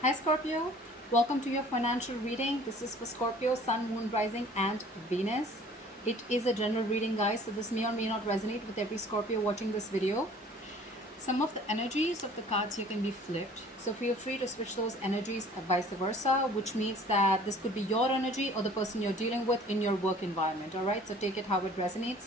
Hi Scorpio, welcome to your financial reading. This is for Scorpio, Sun, Moon, Rising, and Venus. It is a general reading, guys, so this may or may not resonate with every Scorpio watching this video. Some of the energies of the cards here can be flipped, so feel free to switch those energies and vice versa, which means that this could be your energy or the person you're dealing with in your work environment. All right, so take it how it resonates.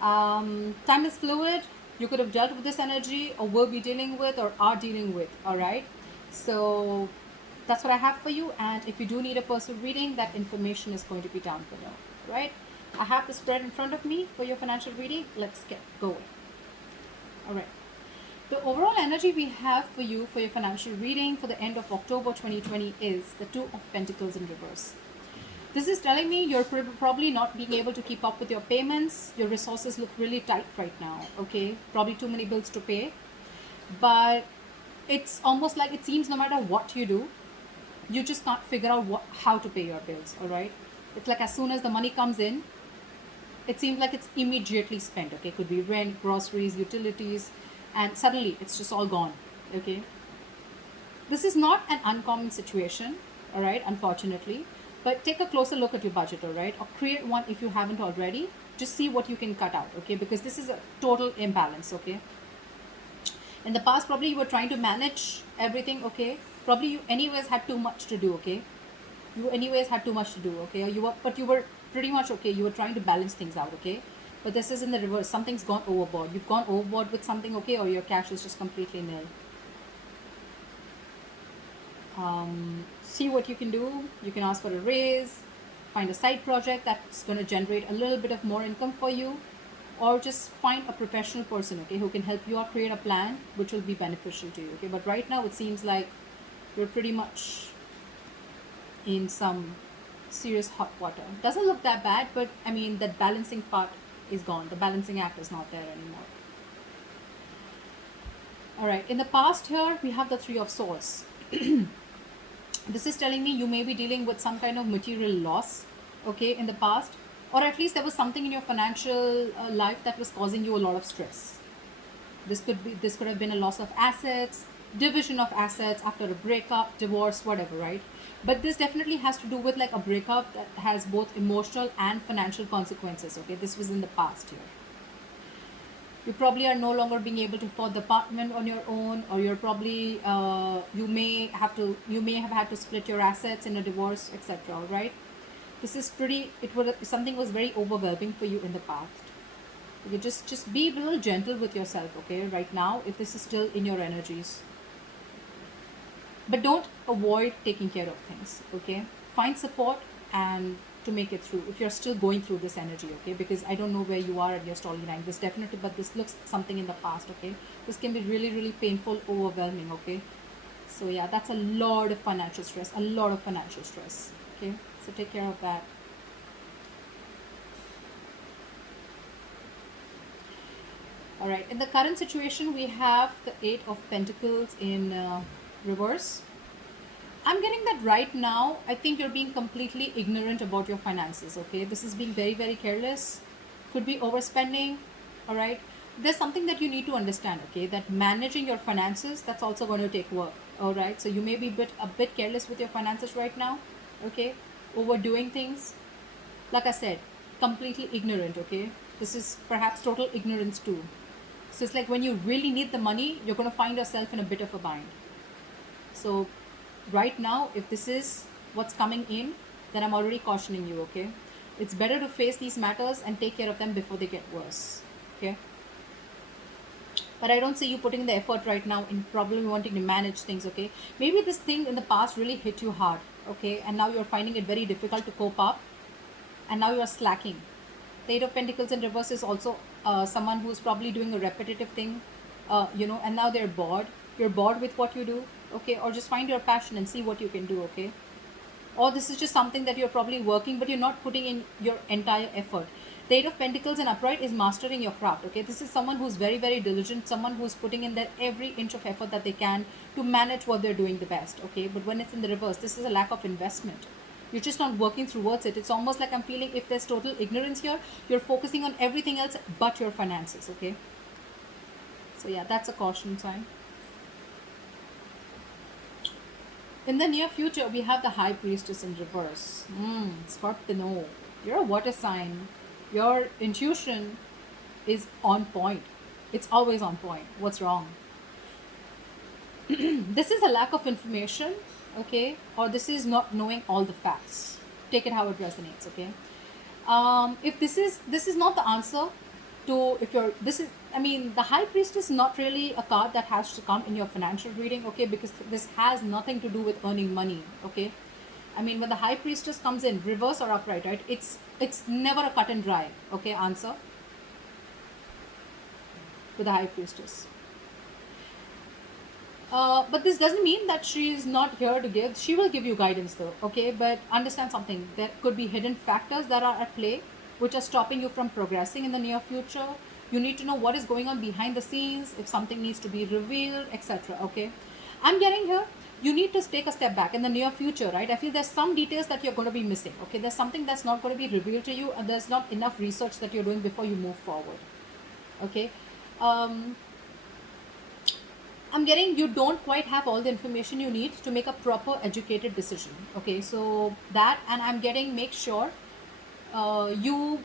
Time is fluid. You could have dealt with this energy or will be dealing with or are dealing with. All right, so that's what I have for you. And if you do need a personal reading, that information is going to be down below. Right, I have the spread in front of me for your financial reading. Let's get going. All right, the overall energy we have for you for your financial reading for the end of October 2020 is the Two of Pentacles in reverse. This is telling me you're probably not being able to keep up with your payments. Your resources look really tight right now, okay? Probably too many bills to pay. But it's almost like it seems no matter what you do, you just can't figure out how to pay your bills, all right? It's like as soon as the money comes in, it seems like it's immediately spent, okay? Could be rent, groceries, utilities, and suddenly it's just all gone, okay? This is not an uncommon situation, all right, unfortunately. But take a closer look at your budget, all right, or create one if you haven't already. Just see what you can cut out, okay, because this is a total imbalance, okay. In the past, probably you were trying to manage everything, okay. Probably you anyways had too much to do, okay. You anyways had too much to do, okay. But you were pretty much okay. You were trying to balance things out, okay. But this is in the reverse. Something's gone overboard. You've gone overboard with something, okay, or your cash is just completely nil. See what you can do. You can ask for a raise, find a side project that's going to generate a little bit of more income for you, or just find a professional person, okay, who can help you out create a plan which will be beneficial to you, okay. But right now it seems like you're pretty much in some serious hot water. Doesn't look that bad, but I mean that balancing part is gone. The balancing act is not there anymore. All right, in the past here we have the Three of Swords. This is telling me you may be dealing with some kind of material loss, okay, in the past, or at least there was something in your financial life that was causing you a lot of stress. This could have been a loss of assets, division of assets after a breakup, divorce, whatever, right? But this definitely has to do with like a breakup that has both emotional and financial consequences, okay. This was in the past here. You probably are no longer being able to afford the apartment on your own, or you're probably you may have had to split your assets in a divorce, etc. All right, this is pretty, it would something was very overwhelming for you in the past. Okay, just be a little gentle with yourself, okay, right now, if this is still in your energies. But don't avoid taking care of things, okay. Find support and to make it through if you're still going through this energy, okay, because I don't know where you are at your storyline. This definitely, but this looks something in the past, okay. This can be really really painful, overwhelming, okay. So yeah, that's a lot of financial stress, a lot of financial stress, okay. So take care of that. All right, in the current situation we have the Eight of Pentacles in reverse. I'm getting that right now. I think you're being completely ignorant about your finances, okay? This is being very, very careless. Could be overspending, all right? There's something that you need to understand, okay? That managing your finances, that's also going to take work, all right? So you may be a bit careless with your finances right now, okay? Overdoing things. Like I said, completely ignorant, okay? This is perhaps total ignorance too. So it's like when you really need the money, you're going to find yourself in a bit of a bind. So right now, if this is what's coming in, then I'm already cautioning you, okay. It's better to face these matters and take care of them before they get worse, okay. But I don't see you putting the effort right now in probably wanting to manage things, okay. Maybe this thing in the past really hit you hard, okay, and now you're finding it very difficult to cope up, and now you're slacking. The Eight of Pentacles in reverse is also someone who's probably doing a repetitive thing, and now they're bored. You're bored with what you do, okay, or just find your passion and see what you can do, okay. Or this is just something that you're probably working, but you're not putting in your entire effort. The Eight of Pentacles in upright is mastering your craft, okay. This is someone who's very, very diligent, someone who's putting in their every inch of effort that they can to manage what they're doing the best, okay. But when it's in the reverse, this is a lack of investment. You're just not working towards it. It's almost like I'm feeling if there's total ignorance here, you're focusing on everything else but your finances, okay. So yeah, that's a caution sign. In the near future, we have the High Priestess in reverse. Scorpio, you're a water sign. Your intuition is on point. It's always on point. What's wrong? This is a lack of information, okay? Or this is not knowing all the facts. Take it how it resonates, okay? If this is not the answer to, if you're this is, I mean, the High Priestess is not really a card that has to come in your financial reading, okay? Because this has nothing to do with earning money, okay? I mean, when the High Priestess comes in reverse or upright, right, it's never a cut and dry, okay, answer with the High Priestess. But this doesn't mean that she is not here to give. She will give you guidance though, okay? But understand something. There could be hidden factors that are at play which are stopping you from progressing in the near future. You need to know what is going on behind the scenes, if something needs to be revealed, etc. Okay? I'm getting here. You need to take a step back in the near future, right? I feel there's some details that you're going to be missing, okay? There's something that's not going to be revealed to you, and there's not enough research that you're doing before you move forward, okay? I'm getting you don't quite have all the information you need to make a proper educated decision. Okay, so that, and I'm getting make sure you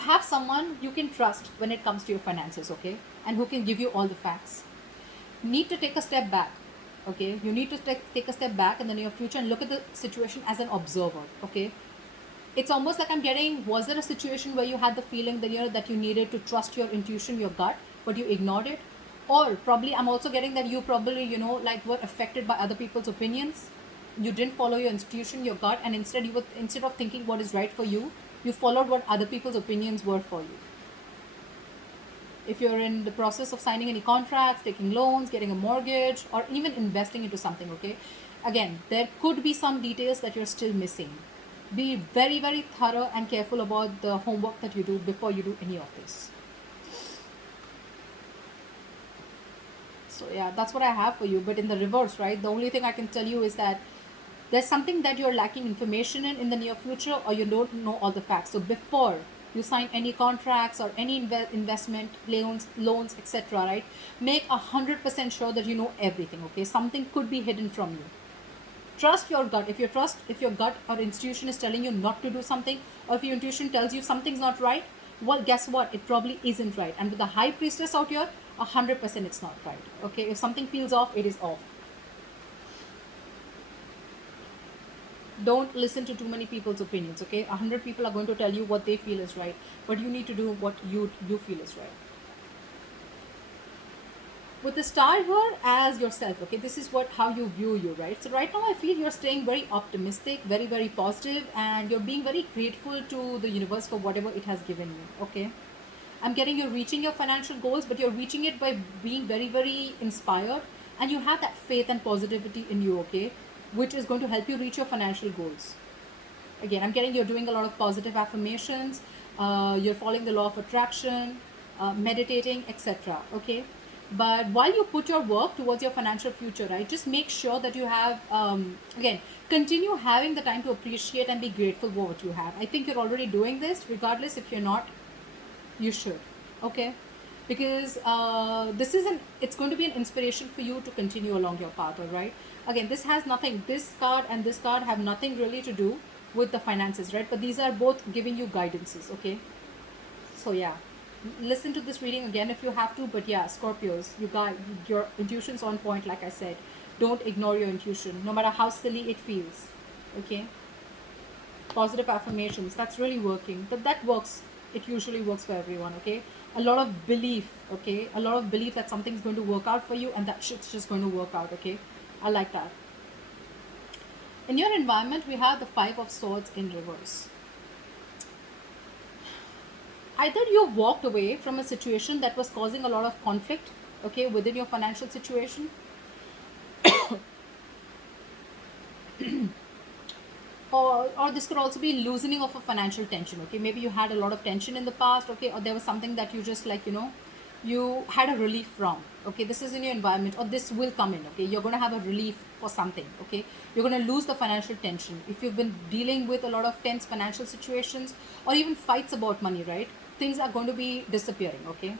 have someone you can trust when it comes to your finances, okay, and who can give you all the facts. Need to take a step back, okay. You need to take a step back in the near future and look at the situation as an observer, okay. It's almost like I'm getting, was there a situation where you had the feeling that that you needed to trust your intuition, your gut, but you ignored it? Or probably I'm also getting that you probably, like, were affected by other people's opinions. You didn't follow your intuition, your gut, and instead of thinking what is right for you, you followed what other people's opinions were for you. If you're in the process of signing any contracts, taking loans, getting a mortgage, or even investing into something, okay, again, there could be some details that you're still missing. Be very, very thorough and careful about the homework that you do before you do any of this. So yeah, that's what I have for you. But in the reverse, right, the only thing I can tell you is that there's something that you're lacking information in the near future, or you don't know all the facts. So before you sign any contracts or any investment loans, etc., right, make 100% sure that you know everything, okay. Something could be hidden from you. Trust your gut. If your gut or institution is telling you not to do something, or if your intuition tells you something's not right, well, guess what, it probably isn't right. And with the High Priestess out here, 100% it's not right, okay. If something feels off, it is off. Don't listen to too many people's opinions, okay. 100 people are going to tell you what they feel is right, but you need to do what you feel is right. With the star here as yourself, okay, this is how you view you, right? So right now I feel you're staying very optimistic, very, very positive, and you're being very grateful to the universe for whatever it has given you, okay. I'm getting you're reaching your financial goals, but you're reaching it by being very, very inspired, and you have that faith and positivity in you, okay, which is going to help you reach your financial goals. Again, I'm getting you're doing a lot of positive affirmations, you're following the law of attraction, meditating, etc., okay. But while you put your work towards your financial future, right, just make sure that you have, again, continue having the time to appreciate and be grateful for what you have. I think you're already doing this. Regardless, if you're not, you should, okay, because it's going to be an inspiration for you to continue along your path, all right. Again, this card and this card have nothing really to do with the finances, right, but these are both giving you guidances, okay. So yeah, listen to this reading again if you have to, but yeah, Scorpios, your intuition's on point. Like I said, don't ignore your intuition no matter how silly it feels, okay. Positive affirmations, that's really working, but that works. It usually works for everyone, okay. A lot of belief, okay, a lot of belief that something's going to work out for you, and that shit's just going to work out, okay. I like that. In your environment, we have the Five of Swords in reverse. Either you walked away from a situation that was causing a lot of conflict, okay, within your financial situation, or this could also be loosening of a financial tension, okay. Maybe you had a lot of tension in the past, okay, or there was something that you just, like, you had a relief from, okay. This is in your environment, or this will come in, okay. You're going to have a relief for something, okay. You're going to lose the financial tension. If you've been dealing with a lot of tense financial situations, or even fights about money, right, things are going to be disappearing, okay,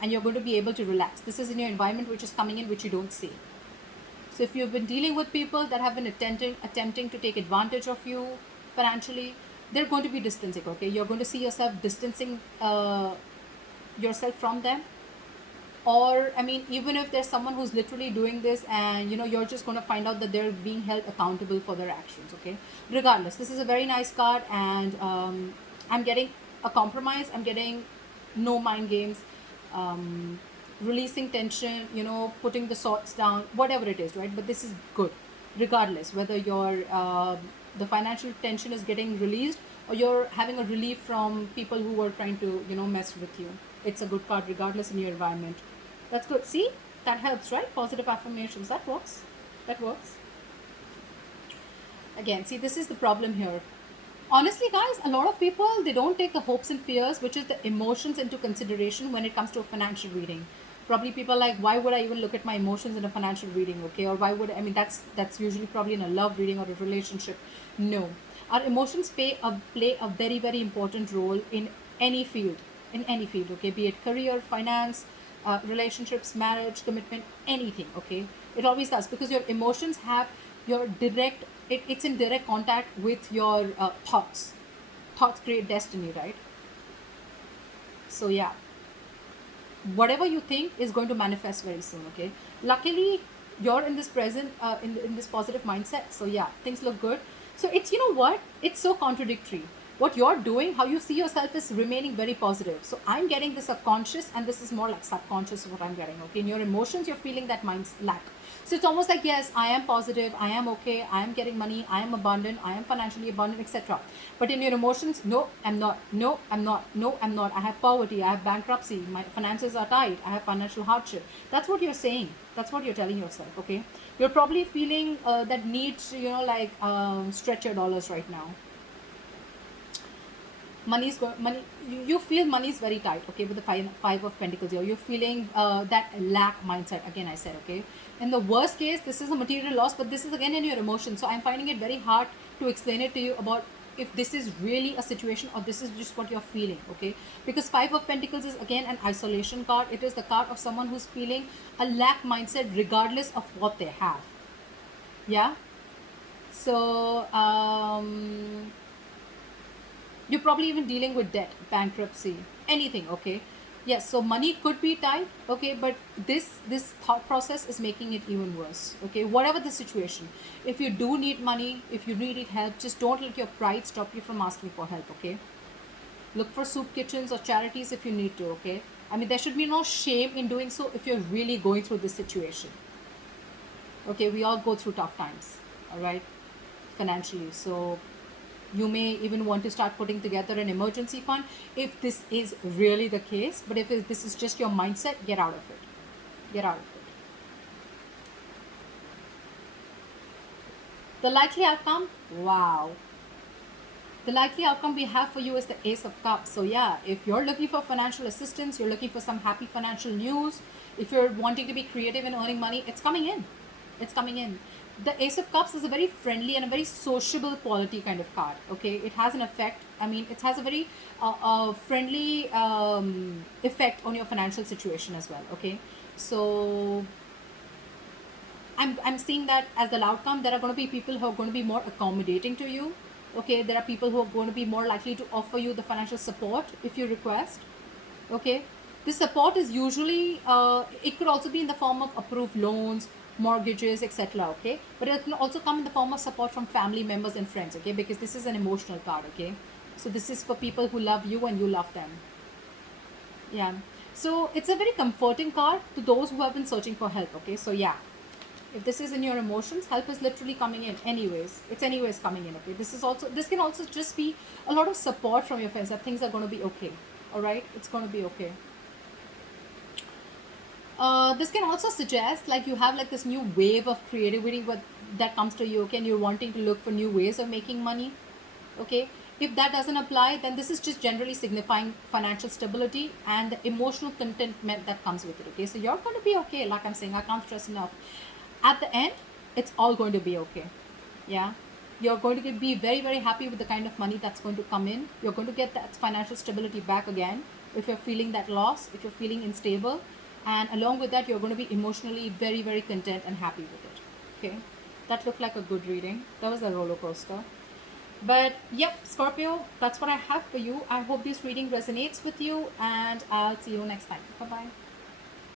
and you're going to be able to relax. This is in your environment, which is coming in, which you don't see. So if you've been dealing with people that have been attempting to take advantage of you financially, they're going to be distancing. Okay, you're going to see yourself distancing yourself from them. Or I mean, even if there's someone who's literally doing this, and you're just going to find out that they're being held accountable for their actions. Okay, regardless, this is a very nice card, and I'm getting a compromise. I'm getting no mind games, um, releasing tension, putting the swords down, whatever it is, right? But this is good regardless whether the financial tension is getting released, or you're having a relief from people who were trying to mess with you. It's a good card regardless in your environment. That's good. See, that helps, right? Positive affirmations, that works. That works. Again, see, this is the problem here. Honestly, guys, a lot of people, they don't take the hopes and fears, which is the emotions, into consideration when it comes to a financial reading. Probably people are like, why would I even look at my emotions in a financial reading? Okay, or why would I mean, that's usually probably in a love reading or a relationship. No, our emotions play a very, very important role in any field. In any field, okay, be it career, finance, relationships, marriage, commitment, anything. Okay, it always does, because your emotions have your it's in direct contact with your thoughts. Thoughts create destiny, right? So yeah, whatever you think is going to manifest very soon. Okay, luckily you're in this present in this positive mindset, so yeah, things look good. So it's, what, it's so contradictory. What you're doing, how you see yourself, is remaining very positive. So I'm getting this subconscious, and this is more like subconscious, what I'm getting. Okay, in your emotions you're feeling that mind's lack. So it's almost like, yes, I am positive, I am okay, I am getting money, I am abundant, I am financially abundant, etc. But in your emotions, no, I'm not, no, I'm not, no, I'm not, I have poverty, I have bankruptcy, my finances are tight, I have financial hardship. That's what you're saying. That's what you're telling yourself. Okay, you're probably feeling that need to, stretch your dollars right now. Money, you feel money is very tight. Okay, with the five of pentacles here, you're feeling that lack mindset. Again, I said, okay, in the worst case, this is a material loss, but this is again in your emotion. So I'm finding it very hard to explain it to you about if this is really a situation or this is just what you're feeling. Okay, because five of pentacles is again an isolation card. It is the card of someone who's feeling a lack mindset regardless of what they have. Yeah. So you're probably even dealing with debt, bankruptcy, anything. Okay, yes, so money could be tight. Okay, but this thought process is making it even worse. Okay, whatever the situation, if you do need money, if you need help, just don't let your pride stop you from asking for help. Okay, look for soup kitchens or charities if you need to. Okay, I mean, there should be no shame in doing so if you're really going through this situation. Okay, we all go through tough times, all right, financially. So you may even want to start putting together an emergency fund if this is really the case. But if this is just your mindset, get out of it. Get out of it. The likely outcome, wow. The likely outcome we have for you is the Ace of Cups. So yeah, if you're looking for financial assistance, you're looking for some happy financial news, if you're wanting to be creative in earning money, it's coming in. It's coming in. The Ace of Cups is a very friendly and a very sociable quality kind of card. Okay, it has an effect. I mean, it has a very friendly effect on your financial situation as well. Okay, so I'm seeing that as the outcome. There are going to be people who are going to be more accommodating to you. Okay, there are people who are going to be more likely to offer you the financial support if you request. Okay, this support is usually it could also be in the form of approved loans, mortgages, etc. Okay, but it can also come in the form of support from family members and friends. Okay, because this is an emotional card. Okay, so this is for people who love you and you love them. Yeah, so it's a very comforting card to those who have been searching for help. Okay, so yeah, if this is in your emotions, help is literally coming in anyways. It's anyways coming in. Okay, this can also just be a lot of support from your friends that things are going to be okay. All right, it's going to be okay. This can also suggest like you have like this new wave of creativity that comes to you. Okay, and you're wanting to look for new ways of making money. Okay, if that doesn't apply, then this is just generally signifying financial stability and the emotional contentment that comes with it. Okay, so you're going to be okay. Like I'm saying, I can't stress enough. At the end, it's all going to be okay. Yeah, you're going to be very, very happy with the kind of money that's going to come in. You're going to get that financial stability back again if you're feeling that loss, if you're feeling unstable, and along with that, you're going to be emotionally very, very content and happy with it. Okay, that looked like a good reading. That was a roller coaster. But yep, Scorpio, that's what I have for you. I hope this reading resonates with you, and I'll see you next time. Bye bye.